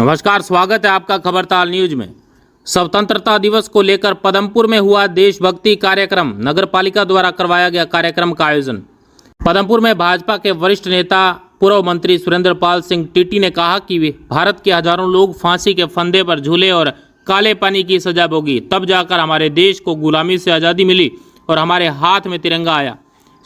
नमस्कार, स्वागत है आपका खबरताल न्यूज में। स्वतंत्रता दिवस को लेकर पदमपुर में हुआ देशभक्ति कार्यक्रम। नगर पालिका द्वारा करवाया गया कार्यक्रम का आयोजन। पदमपुर में भाजपा के वरिष्ठ नेता पूर्व मंत्री सुरेंद्र पाल सिंह टीटी ने कहा कि भारत के हजारों लोग फांसी के फंदे पर झूले और काले पानी की सजा भोगी, तब जाकर हमारे देश को गुलामी से आज़ादी मिली और हमारे हाथ में तिरंगा आया।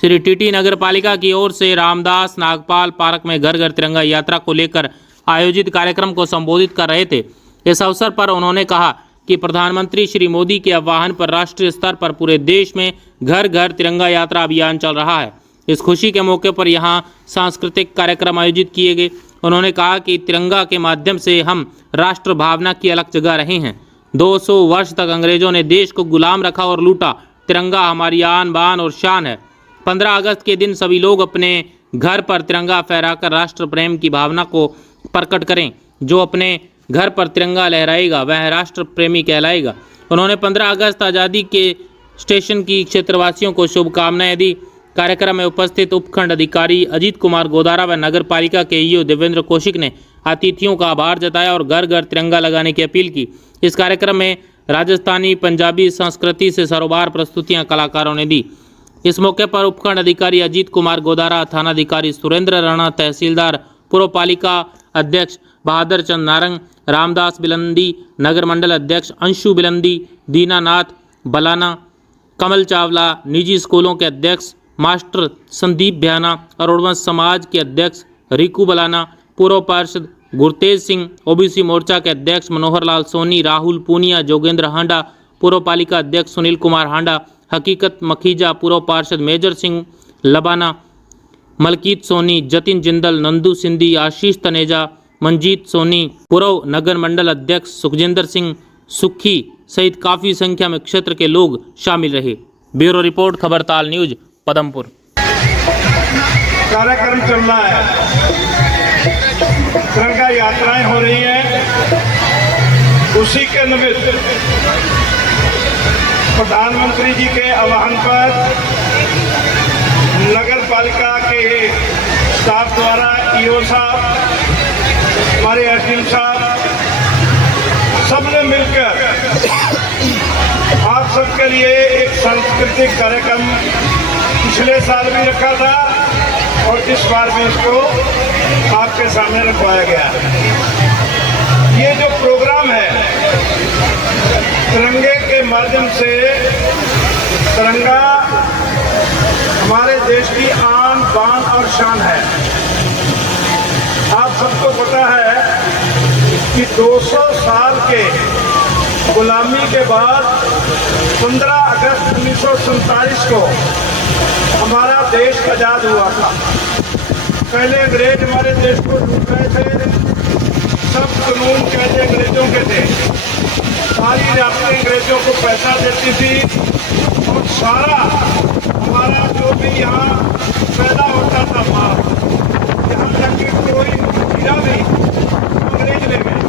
श्री टीटी नगर पालिका की ओर से रामदास नागपाल पार्क में घर घर तिरंगा यात्रा को लेकर आयोजित कार्यक्रम को संबोधित कर रहे थे। इस अवसर पर उन्होंने कहा कि प्रधानमंत्री श्री मोदी के आह्वान पर राष्ट्रीय स्तर पर पूरे देश में घर घर तिरंगा यात्रा अभियान चल रहा है। इस खुशी के मौके पर यहां सांस्कृतिक कार्यक्रम आयोजित किए गए। उन्होंने कहा कि तिरंगा के माध्यम से हम राष्ट्र भावना की अलग जगह रहे हैं। 200 वर्ष तक अंग्रेजों ने देश को गुलाम रखा और लूटा। तिरंगा हमारी आन बान और शान है। 15 अगस्त के दिन सभी लोग अपने घर पर तिरंगा फहराकर राष्ट्र प्रेम की भावना को प्रकट करें। जो अपने घर पर तिरंगा लहराएगा वह राष्ट्र प्रेमी कहलाएगा। उन्होंने 15 अगस्त आज़ादी के स्टेशन की क्षेत्रवासियों को शुभकामनाएं दी। कार्यक्रम में उपस्थित उपखंड अधिकारी अजीत कुमार गोदारा व नगर पालिका के ईओ देवेंद्र कौशिक ने अतिथियों का आभार जताया और घर घर तिरंगा लगाने की अपील की। इस कार्यक्रम में राजस्थानी पंजाबी संस्कृति से सरोबार प्रस्तुतियां कलाकारों ने दी। इस मौके पर उपखंड अधिकारी अजीत कुमार गोदारा, थानाधिकारी सुरेंद्र राणा, तहसीलदार पूर्व पालिका अध्यक्ष बहादुर चंद नारंग, रामदास बिलंदी, नगर मंडल अध्यक्ष अंशु बिलंदी, दीनानाथ बलाना, कमल चावला, निजी स्कूलों के अध्यक्ष मास्टर संदीप भ्याना, अरुणवंश समाज के अध्यक्ष रिकू बलाना, पूर्व पार्षद गुरतेज सिंह, ओबीसी मोर्चा के अध्यक्ष मनोहर लाल सोनी, राहुल पूनिया, जोगेंद्र हांडा, पूर्व पालिका अध्यक्ष सुनील कुमार हांडा, हकीकत मखीजा, पूर्व पार्षद मेजर सिंह लबाना, मलकीत सोनी, जतिन जिंदल, नंदू सिंधी, आशीष तनेजा, मंजीत सोनी, पूर्व नगर मंडल अध्यक्ष सुखजिंदर सिंह सुखी सहित काफी संख्या में क्षेत्र के लोग शामिल रहे। Bureau report, Khabartal news, Padampur. कार्यक्रम चल रहा है, तिरंगा यात्राएं हो रही हैं। उसी के निमित्त प्रधानमंत्री जी के आह्वान पर नगर पालिका के स्टाफ द्वारा ईओ साहब, हमारे एसडीएम साहब, सबने मिलकर आप सबके लिए एक सांस्कृतिक कार्यक्रम पिछले साल भी रखा था और इस बार में इसको आपके सामने रखवाया गया है। ये जो प्रोग्राम है, तिरंगे के माध्यम से तिरंगा हमारे देश की आन बान और शान है। आप सबको पता है कि 200 साल के गुलामी के बाद 15 अगस्त 1947 को हमारा देश आज़ाद हुआ था। पहले अंग्रेज हमारे देश को लूट रहे थे। सब कानून कहते अंग्रेजों के थे। सारी रियासतें अंग्रेजों को पैसा देती थी और सारा हमारा जो भी यहाँ पैदा होता था माल, यहाँ तक कि कोई हीरा भी अंग्रेज ले गए।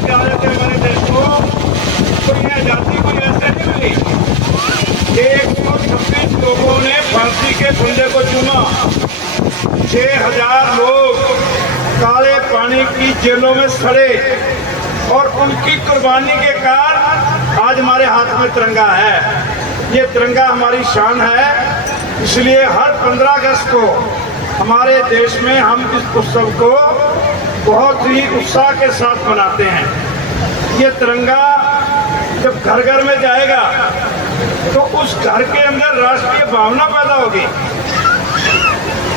क्या रहते हमारे देश को कोई आज़ादी कोई ऐसे नहीं मिली। 126 लोगों ने फांसी के फंदे को चुना। 6000 लोग काले पानी की जेलों में सड़े और उनकी कुर्बानी के कारण आज हमारे हाथ में तिरंगा है। ये तिरंगा हमारी शान है। इसलिए हर 15 अगस्त को हमारे देश में हम इस उत्सव को बहुत ही उत्साह के साथ मनाते हैं। ये तिरंगा जब घर घर में जाएगा तो उस घर के अंदर राष्ट्रीय भावना पैदा होगी।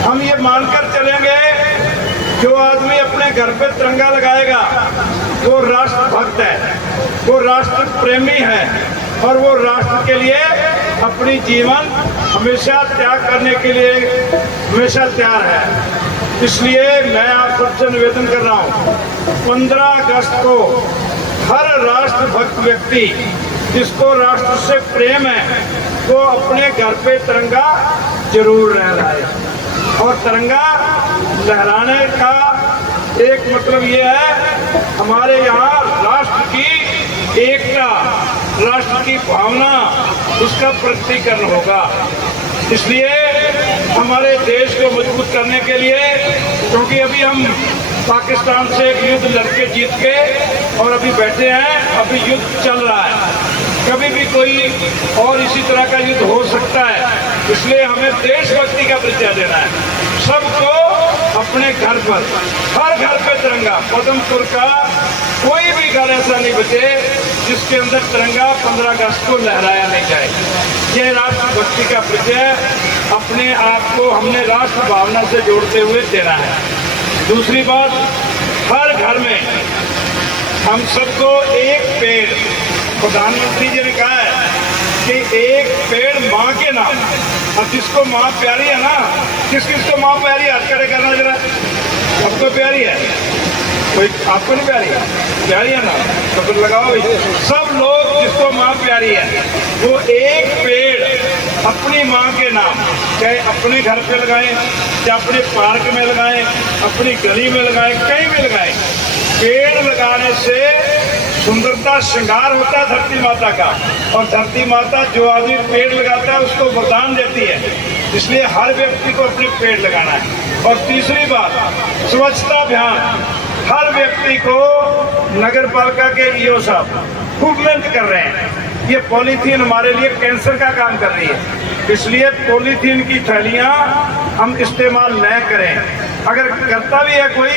हम ये मानकर चलेंगे, जो आदमी अपने घर पे तिरंगा लगाएगा वो राष्ट्र भक्त है, वो राष्ट्र प्रेमी है और वो राष्ट्र के लिए अपनी जीवन हमेशा त्याग करने के लिए हमेशा तैयार है। इसलिए मैं आप सबसे निवेदन कर रहा हूँ, 15 अगस्त को हर राष्ट्र भक्त व्यक्ति जिसको राष्ट्र से प्रेम है वो अपने घर पे तिरंगा जरूर लहराए। और तिरंगा लहराने का एक मतलब ये है, हमारे यहाँ राष्ट्र की एकता, राष्ट्र की भावना, उसका प्रकटीकरण होगा। इसलिए हमारे देश को मजबूत करने के लिए, क्योंकि अभी हम पाकिस्तान से एक युद्ध लड़के जीत के और अभी बैठे हैं, अभी युद्ध चल रहा है, कभी भी कोई और इसी तरह का युद्ध हो सकता है। इसलिए हमें देशभक्ति का परिचय देना है। सबको अपने घर पर, हर घर पे तिरंगा, पदमपुर का कोई भी घर ऐसा नहीं बचे जिसके अंदर तिरंगा 15 अगस्त को लहराया नहीं जाए। यह राष्ट्रभक्ति का परिचय अपने आप को हमने राष्ट्र भावना से जोड़ते हुए देना है। दूसरी बात, हर घर में हम सबको एक पेड़, प्रधानमंत्री जी ने कहा है कि एक पेड़ माँ के नाम। अब जिसको माँ प्यारी है ना, किस किस को माँ प्यारी है, हाथ खड़े करना जरा। सबको प्यारी है, कोई आपको नहीं प्यारी है? प्यारी है ना, तो फिर लगाओ भाई। सब लोग जिसको माँ प्यारी है वो एक पेड़ अपनी माँ के नाम, चाहे अपने घर पे लगाएं, चाहे अपने पार्क में लगाएं, अपनी गली में लगाएं, कहीं भी लगाएं। पेड़ लगाने से सुंदरता, श्रृंगार होता है धरती माता का, और धरती माता जो आदमी पेड़ लगाता है उसको वरदान देती है। इसलिए हर व्यक्ति को अपने पेड़ लगाना है। और तीसरी बात, स्वच्छता अभियान। हर व्यक्ति को, नगर पालिका के ईओ साहब खूब मेहनत कर रहे हैं। ये पॉलीथीन हमारे लिए कैंसर का काम कर रही है, इसलिए पॉलीथीन की थैलियाँ हम इस्तेमाल न करें। अगर करता भी है कोई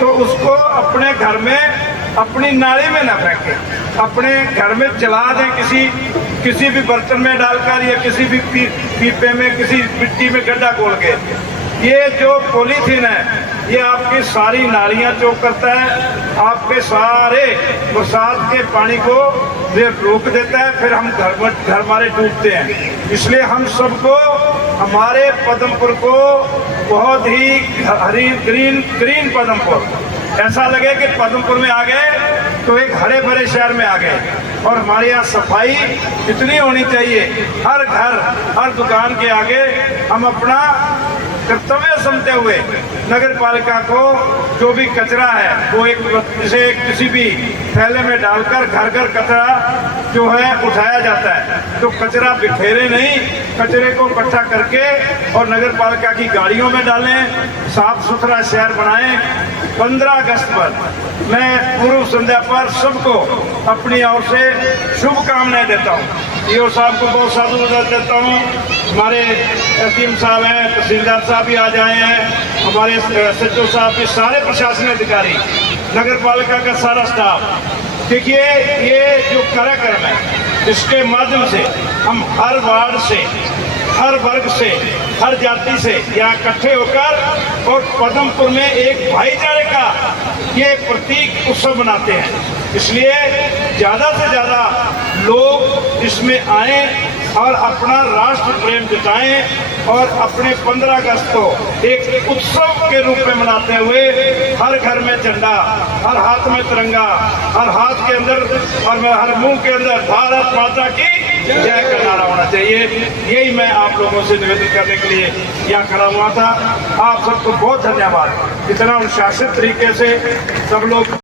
तो उसको अपने घर में, अपनी नाली में न फेंकें, अपने घर में जला दें, किसी भी बर्तन में डालकर या किसी भी पीपे में, किसी मिट्टी में गड्ढा खोल के। ये जो पॉलीथीन है ये आपकी सारी नालियां चौक करता है, आपके सारे बरसात के पानी को ये रोक देता है, फिर हम घर हमारे डूबते हैं। इसलिए हम सबको, हमारे पदमपुर को बहुत ही हरी ग्रीन पदमपुर, ऐसा लगे कि पदमपुर में आ गए तो एक हरे भरे शहर में आ गए। और हमारे यहाँ सफाई इतनी होनी चाहिए, हर घर, हर दुकान के आगे हम अपना कर्तव्य समझते हुए नगर पालिका को जो भी कचरा है वो इसे किसी भी थैले में डालकर घर घर कचरा जो है उठाया जाता है। तो कचरा बिखेरे नहीं, कचरे को इकट्ठा करके और नगर पालिका की गाड़ियों में डालें, साफ सुथरा शहर बनाएं। 15 अगस्त पर मैं पूर्व संध्या पर सबको अपनी ओर से शुभकामनाएं देता हूँ। ईओ साहब को बहुत साधुवाद देता हूँ। हमारे हकीम साहब हैं, तहसीलदार साहब भी आ जाए हैं, हमारे सचिव साहब भी, सारे प्रशासन अधिकारी, नगर पालिका का सारा स्टाफ। देखिए ये जो कार्यक्रम है, इसके माध्यम से हम हर वार्ड से, हर वर्ग से, हर जाति से यहाँ इकट्ठे होकर और पदमपुर में एक भाईचारे का ये प्रतीक उत्सव मनाते हैं। इसलिए ज़्यादा से ज़्यादा लोग इसमें आए और अपना राष्ट्र प्रेम जताएं और अपने 15 अगस्त को एक उत्सव के रूप में मनाते हुए हर घर में झंडा, हर हाथ में तिरंगा, हर हाथ के अंदर और हर मुंह के अंदर भारत माता की जय का नारा होना चाहिए। यही मैं आप लोगों से निवेदन करने के लिए यहाँ खड़ा हुआ था। आप सबको बहुत धन्यवाद। इतना अनुशासित तरीके से सब लोग